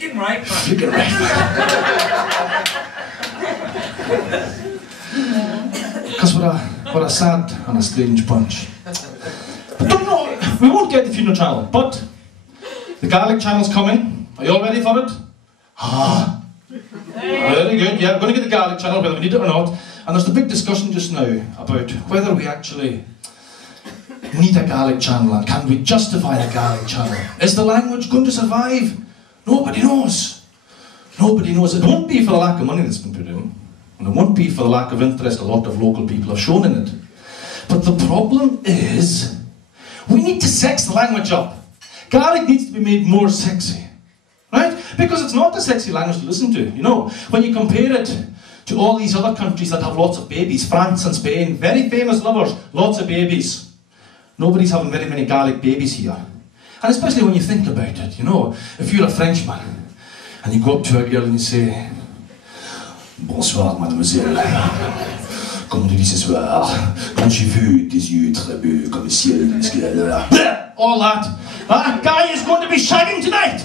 Flicking right back. Flicking right back. Because we're a sad and a strange bunch. But don't know, we won't get the funeral channel, but the Gaelic channel's coming. Are you all ready for it? Ah. Very good, yeah, we're going to get the Gaelic channel whether we need it or not. And there's the big discussion just now about whether we actually need a Gaelic channel and can we justify a Gaelic channel. Is the language going to survive? Nobody knows. Nobody knows. It won't be for the lack of money that's been put in. And it won't be for the lack of interest a lot of local people have shown in it. But the problem is, we need to sex the language up. Gaelic needs to be made more sexy. Right? Because it's not a sexy language to listen to. You know, when you compare it to all these other countries that have lots of babies, France and Spain, very famous lovers, lots of babies. Nobody's having very many Gaelic babies here. And especially when you think about it, you know, if you're a Frenchman and you go up to a girl and you say, bonsoir, mademoiselle. Comme tu dis ce soir, quand j'ai vu tes yeux très beaux comme le ciel. All that. That guy is going to be shagging tonight.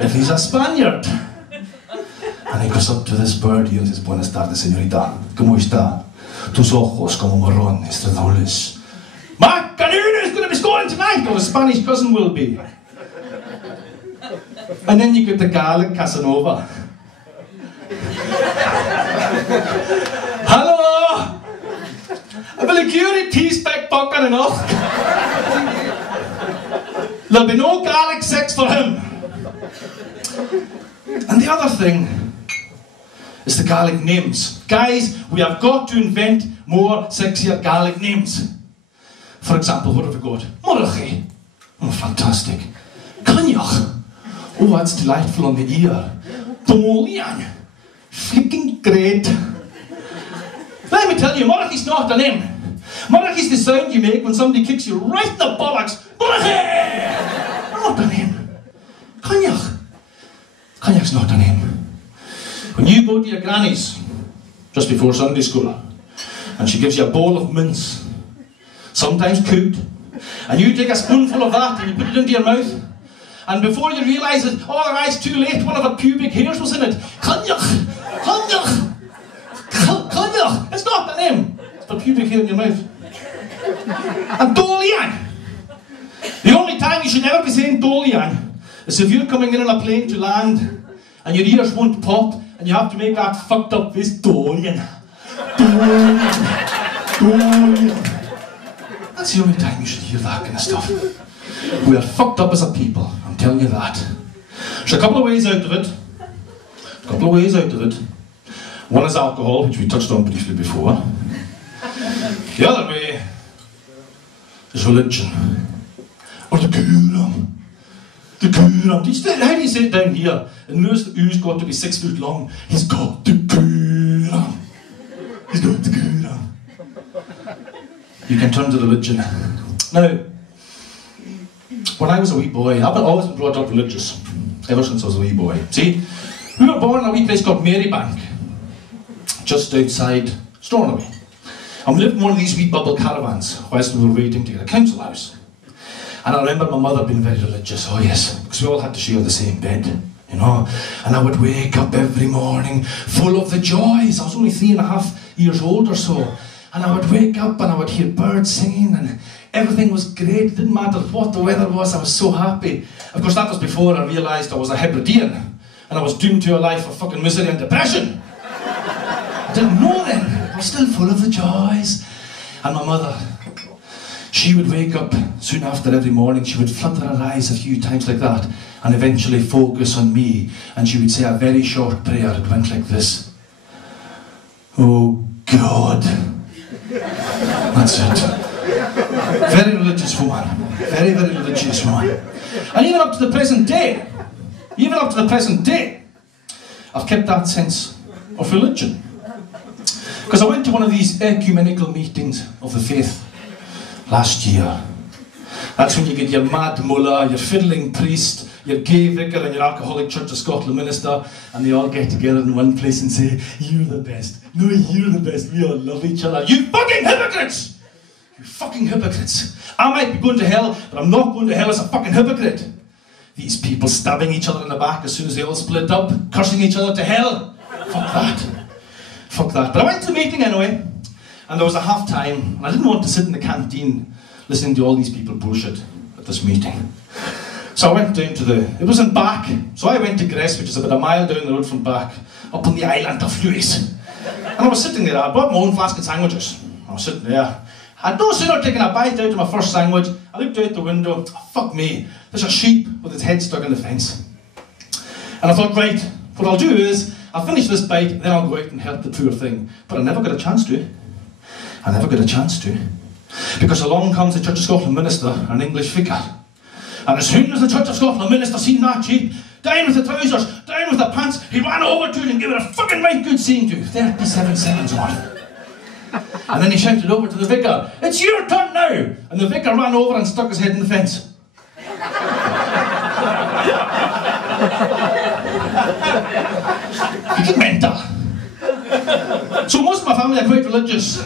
If he's a Spaniard. And he goes up to this bird and says, buenas tardes, señorita. ¿Cómo está? Tus ojos como marrón estradoles. Macanudo is going to be scoring tonight, or the Spanish cousin will be. And then you get the Gaelic Casanova. Hallo! Wil ik jullie teaspec pakken en nog? There'll be no Gaelic sex for him. And the other thing is the Gaelic names. Guys, we have got to invent more sexier Gaelic names. For example, what have we got? Morrachi. Oh, fantastic. Cognac. Oh, that's delightful on the ear. Dolian. Flicking great. Let me tell you, Morrachi's not a name. Morrachi's the sound you make when somebody kicks you right in the bollocks. Morrachi! Not a name. Cognac. Cognac's not a name. When you go to your granny's, just before Sunday school, and she gives you a bowl of mince, sometimes cooked, and you take a spoonful of that and you put it into your mouth, and before you realise it, oh right, it's too late, one of her pubic hairs was in it. Cognac! Cognac! Cognac! It's not a name. It's for pubic hair in your mouth. And Dolian! The only time you should ever be saying Dolian is if you're coming in on a plane to land and your ears won't pop and you have to make that fucked up face. Dolian. Dolian. Dolian. That's the only time you should hear that kind of stuff. We are fucked up as a people, I'm telling you that. There's a couple of ways out of it. One is alcohol, which we touched on briefly before. The other way is religion. Or the Quran. The Quran. How do you say it down here? And the U's got to be 6 foot long. He's got the Quran. He's got the Quran. You can turn to religion. Now, when I was a wee boy, I've always been brought up religious. Ever since I was a wee boy. See, we were born in a wee place called Marybank, just outside Stornoway. And we lived in one of these wee bubble caravans whilst we were waiting to get a council house. And I remember my mother being very religious, oh yes, because we all had to share the same bed, you know. And I would wake up every morning full of the joys. I was only 3.5 years old or so. And I would wake up and I would hear birds singing and everything was great. It didn't matter what the weather was, I was so happy. Of course, that was before I realised I was a Hebridean and I was doomed to a life of fucking misery and depression. I didn't know then. I was still full of the joys. And my mother, she would wake up soon after every morning, she would flutter her eyes a few times like that and eventually focus on me and she would say a very short prayer. It went like this. Oh God. That's it. Very religious woman. Very, very religious woman. And even up to the present day, I've kept that sense of religion. Because I went to one of these ecumenical meetings of the faith last year. That's when you get your mad mullah, your fiddling priest, your gay vicar and your alcoholic Church of Scotland minister, and they all get together in one place and say, you're the best. No, you're the best. We all love each other. You fucking hypocrites! You fucking hypocrites. I might be going to hell, but I'm not going to hell as a fucking hypocrite. These people stabbing each other in the back as soon as they all split up, cursing each other to hell. Fuck that. Fuck that. But I went to the meeting anyway, and there was a half time, and I didn't want to sit in the canteen listening to all these people bullshit at this meeting. So I went down to it was in Back, so I went to Gress, which is about a mile down the road from Back, up on the island of Lewis. And I was sitting there, I bought my own flask of sandwiches. I was sitting there. I'd no sooner taken a bite out of my first sandwich, I looked out the window, oh, fuck me, there's a sheep with its head stuck in the fence. And I thought, right, what I'll do is, I'll finish this bite, then I'll go out and help the poor thing. But I never got a chance to. I never got a chance to. Because along comes the Church of Scotland minister, an English vicar. And as soon as the Church of Scotland minister seen that sheep, down with the trousers, down with the pants, he ran over to it and gave it a fucking right good seeing to. 37 seconds worth. And then he shouted over to the vicar, "It's your turn now!" And the vicar ran over and stuck his head in the fence. You get mental. So most of my family are quite religious.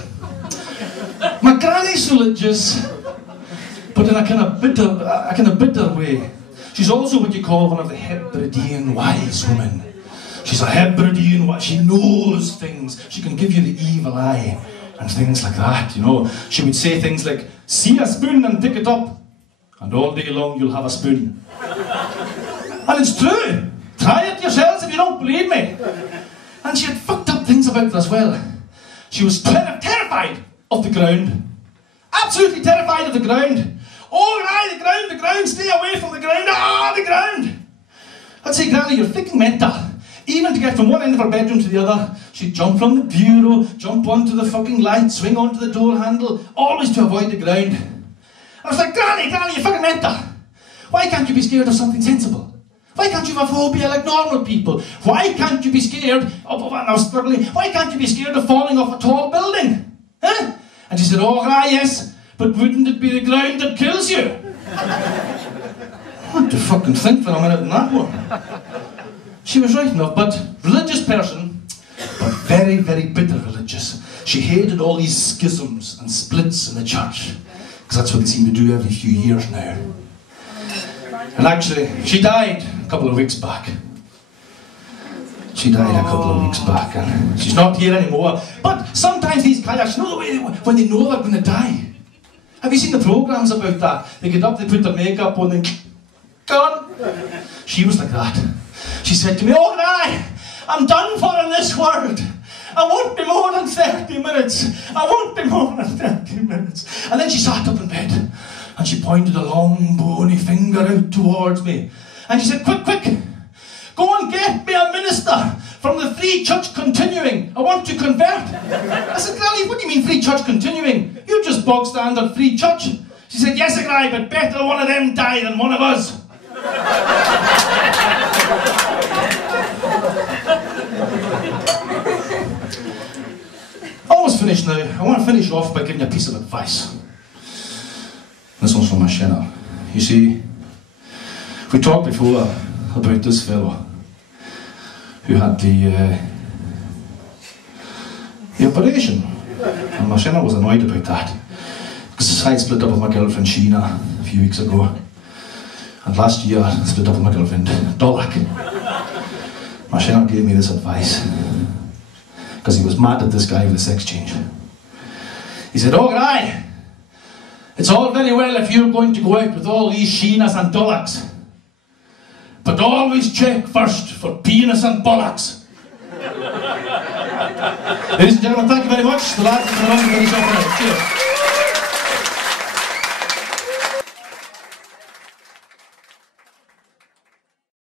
My granny's religious, but in a kind of bitter way. She's also what you call one of the Hebridean wise women. She's a Hebridean wise. She knows things. She can give you the evil eye and things like that, you know. She would say things like, "See a spoon and pick it up, and all day long you'll have a spoon." And it's true. Try it yourselves if you don't believe me. And she had fucked up things about it as well. She was terrified of the ground. Absolutely terrified of the ground. "Oh, aye, the ground, stay away from the ground, the ground." I'd say, "Granny, you're freaking mental." Even to get from one end of her bedroom to the other, she'd jump from the bureau, jump onto the fucking light, swing onto the door handle, always to avoid the ground. I was like, Granny, you're fucking mental. Why can't you be scared of something sensible? Why can't you have a phobia like normal people? Why can't you be scared of, and I was struggling, why can't you be scared of falling off a tall building? Huh? And she said, "Oh, yes, but wouldn't it be the ground that kills you?" What to fucking think for a minute on that one? She was right enough, but religious person, but very, very bitter religious. She hated all these schisms and splits in the church, because that's what they seem to do every few years now. And actually, she died a couple of weeks back. She died a couple of weeks back, and she's not here anymore. But sometimes these kayaks, you know the way when they know they're going to die. Have you seen the programmes about that? They get up, they put their makeup on, and gone. She was like that. She said to me, "Oh, I'm done for in this world. I won't be more than 30 minutes. I won't be more than 30 minutes." And then she sat up in bed, and she pointed a long, bony finger out towards me. And she said, quick, go and get me a minister from the Free Church Continuing. I want to convert." I said, "Granny, what do you mean Free Church Continuing? You're just bog standard Free Church." She said, "Yes, Granny, but better one of them die than one of us." Almost finished now. I want to finish off by giving you a piece of advice. This one's from my Shanna. You see, we talked before about this fellow who had the operation. And my Shanna was annoyed about that, because I split up with my girlfriend Sheena a few weeks ago. And last year, I split up with my girlfriend Dolak. My Shanna gave me this advice, because he was mad at this guy with the sex change. He said, "Oh, guy, it's all very well if you're going to go out with all these Sheenas and Dolaks, but always check first for penis and bollocks." Ladies and gentlemen, thank you very much. The lads have been on to finish off now. Cheers.